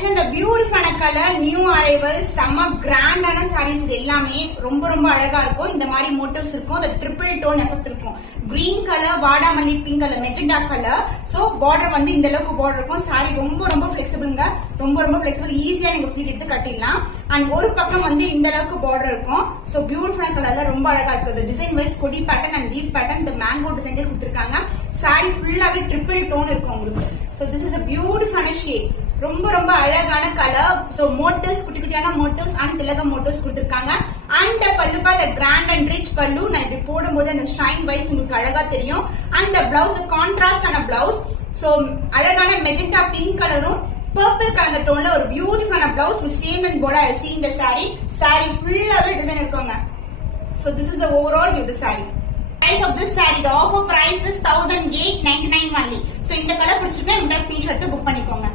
Collection இந்த பியூட்டிஃபுல்லான colour new arrival செம்ம கிராண்டான சாரீஸ் இது எல்லாமே ரொம்ப ரொம்ப அழகா இருக்கும். இந்த மாதிரி மோட்டிவ்ஸ் இருக்கும். அந்த ட்ரிபிள் டோன் எஃபெக்ட் இருக்கும். கிரீன் கலர், வாடாமல்லி pink colour, magenta colour. So border வந்து இந்த அளவுக்கு பார்டர் இருக்கும். சாரி ரொம்ப ரொம்ப பிளெக்சிபிள்ங்க. ரொம்ப ரொம்ப பிளெக்சிபிள். ஈஸியா நீங்க ஃபிட் எடுத்து கட்டிடலாம். அண்ட் ஒரு பக்கம் வந்து இந்த அளவுக்கு பார்டர் இருக்கும். சோ பியூட்டிஃபுல்லான கலர்ல ரொம்ப அழகா இருக்குது. டிசைன் வைஸ் கொடி பேட்டர்ன் அண்ட் லீஃப் பேட்டர்ன் இந்த மேங்கோ டிசைன் கொடுத்திருக்காங்க. சாரி ஃபுல்லாவே ட்ரிபிள் டோன் இருக்கும் உங்களுக்கு. சோ திஸ் இஸ் a பியூட்டிஃபுல்லான ஷேட். ரொம்ப ரொம்ப அழகான கலர். சோ மோட்டிவ்ஸ் குட்டி குட்டியான மோட்டிவ்ஸ் அண்ட் திலக மோட்டிவ்ஸ் கொடுத்திருக்காங்க. அண்ட் பல்லுப்பா the grand and rich pallu. நான் இப்படி போடும்போது அந்த ஷைன் வைஸ் உங்களுக்கு அழகா தெரியும். அண்ட் the பிளவுஸ் கான்ட்ராஸ்ட் ஆன பிளவுஸ். சோ அழகான மெஜெண்டா பிங்க் கலரும் பர்பிள் கலர் டோன்ல ஒரு பியூட்டிஃபுல்லான blouse with same and border I see in the saree. saree ஃபுல்லாவே டிசைன் இருக்குங்க. So this is the overall view of the saree. Price of this saree, the offer price is 1899 only. So இந்த colour பிடிச்சிருக்கா, இந்த screenshot book பண்ணிக்கோங்க.